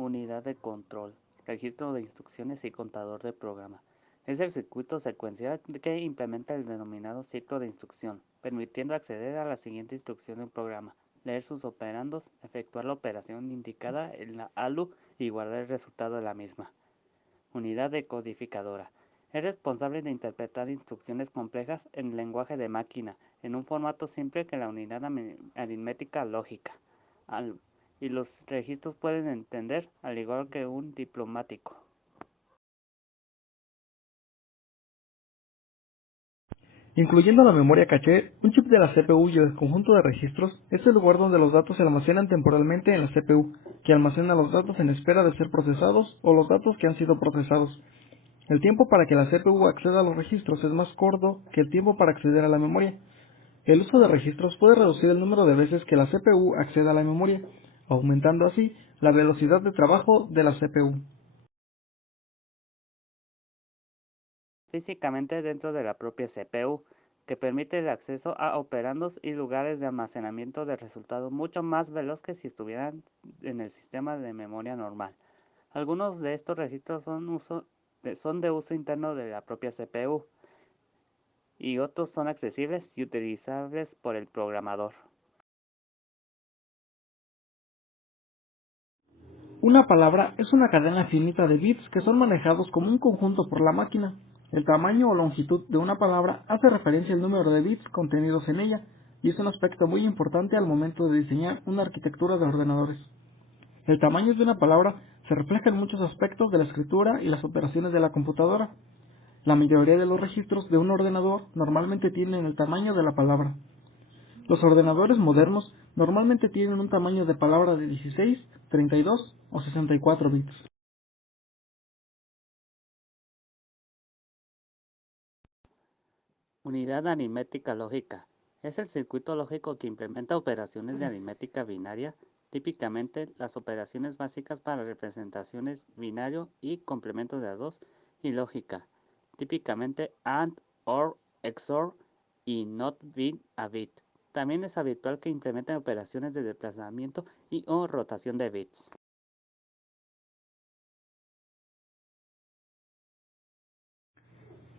Unidad de control, registro de instrucciones y contador de programa. Es el circuito secuencial que implementa el denominado ciclo de instrucción, permitiendo acceder a la siguiente instrucción de un programa, leer sus operandos, efectuar la operación indicada en la ALU y guardar el resultado de la misma. Unidad decodificadora. Es responsable de interpretar instrucciones complejas en lenguaje de máquina, en un formato simple que la unidad aritmética lógica, y los registros pueden entender, al igual que un diplomático. Incluyendo la memoria caché, un chip de la CPU y el conjunto de registros es el lugar donde los datos se almacenan temporalmente en la CPU, que almacena los datos en espera de ser procesados o los datos que han sido procesados. El tiempo para que la CPU acceda a los registros es más corto que el tiempo para acceder a la memoria. El uso de registros puede reducir el número de veces que la CPU acceda a la memoria, aumentando así la velocidad de trabajo de la CPU. Físicamente dentro de la propia CPU, que permite el acceso a operandos y lugares de almacenamiento de resultados mucho más veloz que si estuvieran en el sistema de memoria normal. Algunos de estos registros son de uso interno de la propia CPU y otros son accesibles y utilizables por el programador. Una palabra es una cadena finita de bits que son manejados como un conjunto por la máquina. El tamaño o longitud de una palabra hace referencia al número de bits contenidos en ella, y es un aspecto muy importante al momento de diseñar una arquitectura de ordenadores. El tamaño de una palabra se refleja en muchos aspectos de la escritura y las operaciones de la computadora. La mayoría de los registros de un ordenador normalmente tienen el tamaño de la palabra. Los ordenadores modernos normalmente tienen un tamaño de palabra de 16, 32 o 64 bits. Unidad aritmética lógica. Es el circuito lógico que implementa operaciones de aritmética binaria, típicamente las operaciones básicas para representaciones binario y complementos de a dos, y lógica, típicamente AND, OR, XOR y NOT bit a bit. También es habitual que implementen operaciones de desplazamiento y o rotación de bits.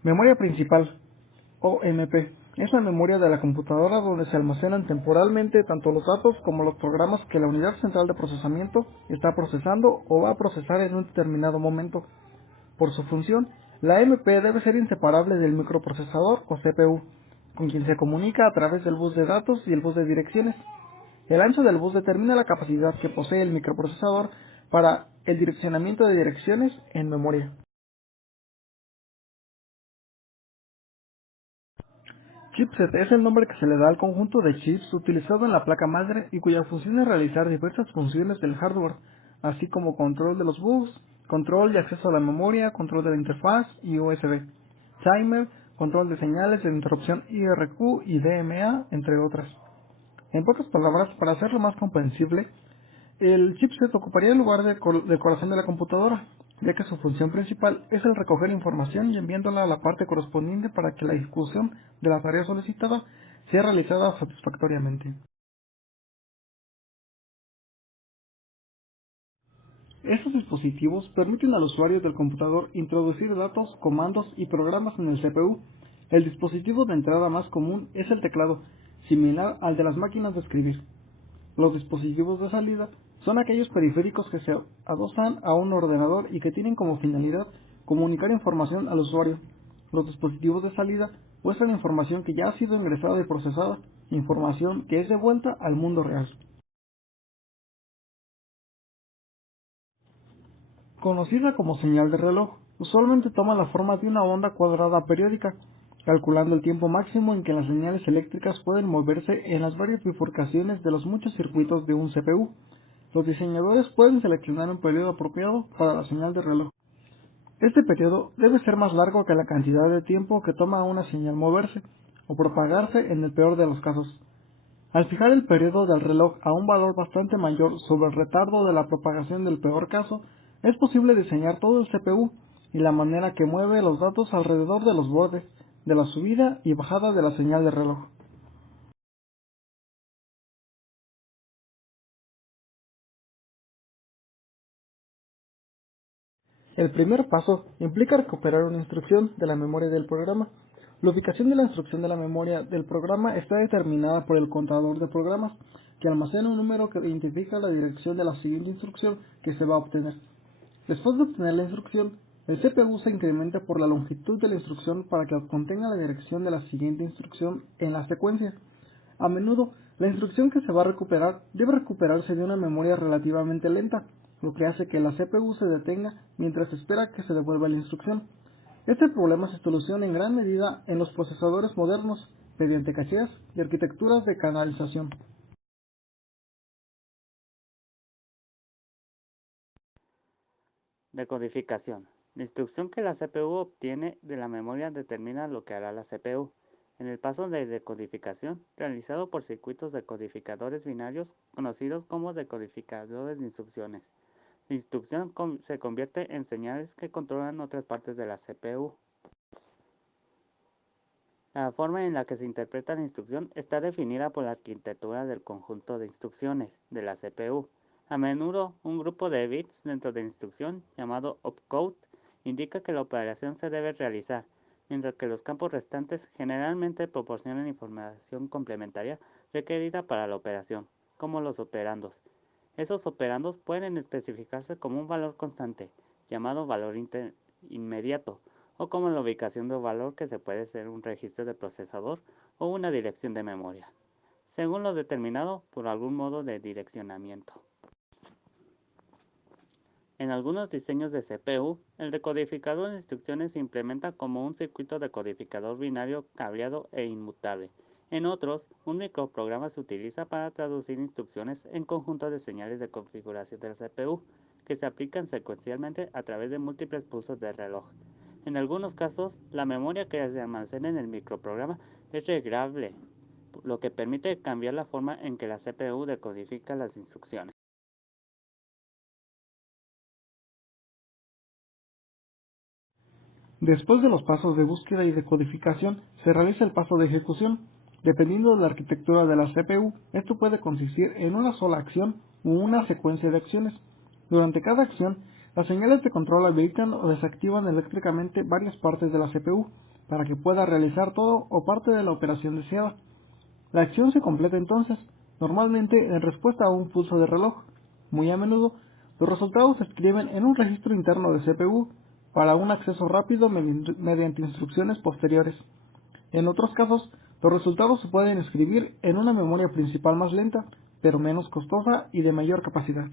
Memoria principal, o MP, es la memoria de la computadora donde se almacenan temporalmente tanto los datos como los programas que la unidad central de procesamiento está procesando o va a procesar en un determinado momento. Por su función, la MP debe ser inseparable del microprocesador o CPU, con quien se comunica a través del bus de datos y el bus de direcciones. El ancho del bus determina la capacidad que posee el microprocesador para el direccionamiento de direcciones en memoria. Chipset es el nombre que se le da al conjunto de chips utilizado en la placa madre y cuya función es realizar diversas funciones del hardware, así como control de los bugs, control y acceso a la memoria, control de la interfaz y USB, timer, control de señales de interrupción IRQ y DMA, entre otras. En pocas palabras, para hacerlo más comprensible, el chipset ocuparía el lugar del corazón de la computadora, ya que su función principal es el recoger información y enviándola a la parte correspondiente para que la ejecución de la tarea solicitada sea realizada satisfactoriamente. Estos dispositivos permiten al usuario del computador introducir datos, comandos y programas en el CPU. El dispositivo de entrada más común es el teclado, similar al de las máquinas de escribir. Los dispositivos de salida son aquellos periféricos que se adosan a un ordenador y que tienen como finalidad comunicar información al usuario. Los dispositivos de salida muestran información que ya ha sido ingresada y procesada, información que es devuelta al mundo real. Conocida como señal de reloj, usualmente toma la forma de una onda cuadrada periódica, calculando el tiempo máximo en que las señales eléctricas pueden moverse en las varias bifurcaciones de los muchos circuitos de un CPU. Los diseñadores pueden seleccionar un periodo apropiado para la señal de reloj. Este periodo debe ser más largo que la cantidad de tiempo que toma una señal moverse o propagarse en el peor de los casos. Al fijar el periodo del reloj a un valor bastante mayor sobre el retardo de la propagación del peor caso, es posible diseñar todo el CPU y la manera que mueve los datos alrededor de los bordes de la subida y bajada de la señal de reloj. El primer paso implica recuperar una instrucción de la memoria del programa. La ubicación de la instrucción de la memoria del programa está determinada por el contador de programas, que almacena un número que identifica la dirección de la siguiente instrucción que se va a obtener. Después de obtener la instrucción, el CPU se incrementa por la longitud de la instrucción para que contenga la dirección de la siguiente instrucción en la secuencia. A menudo, la instrucción que se va a recuperar debe recuperarse de una memoria relativamente lenta, lo que hace que la CPU se detenga mientras espera que se devuelva la instrucción. Este problema se soluciona en gran medida en los procesadores modernos, mediante cachees y arquitecturas de canalización. Decodificación. La instrucción que la CPU obtiene de la memoria determina lo que hará la CPU. En el paso de decodificación, realizado por circuitos decodificadores binarios conocidos como decodificadores de instrucciones, la instrucción se convierte en señales que controlan otras partes de la CPU. La forma en la que se interpreta la instrucción está definida por la arquitectura del conjunto de instrucciones de la CPU. A menudo, un grupo de bits dentro de la instrucción, llamado opcode, indica que la operación se debe realizar, mientras que los campos restantes generalmente proporcionan información complementaria requerida para la operación, como los operandos. Esos operandos pueden especificarse como un valor constante, llamado valor inmediato, o como la ubicación de un valor que se puede ser un registro de procesador o una dirección de memoria, según lo determinado por algún modo de direccionamiento. En algunos diseños de CPU, el decodificador de instrucciones se implementa como un circuito decodificador binario cableado e inmutable. En otros, un microprograma se utiliza para traducir instrucciones en conjunto de señales de configuración del CPU, que se aplican secuencialmente a través de múltiples pulsos de reloj. En algunos casos, la memoria que se almacena en el microprograma es regrable, lo que permite cambiar la forma en que la CPU decodifica las instrucciones. Después de los pasos de búsqueda y decodificación, se realiza el paso de ejecución. Dependiendo de la arquitectura de la CPU, esto puede consistir en una sola acción o una secuencia de acciones. Durante cada acción, las señales de control habilitan o desactivan eléctricamente varias partes de la CPU para que pueda realizar todo o parte de la operación deseada. La acción se completa entonces, normalmente en respuesta a un pulso de reloj. Muy a menudo, los resultados se escriben en un registro interno de CPU para un acceso rápido mediante instrucciones posteriores. En otros casos, los resultados se pueden escribir en una memoria principal más lenta, pero menos costosa y de mayor capacidad.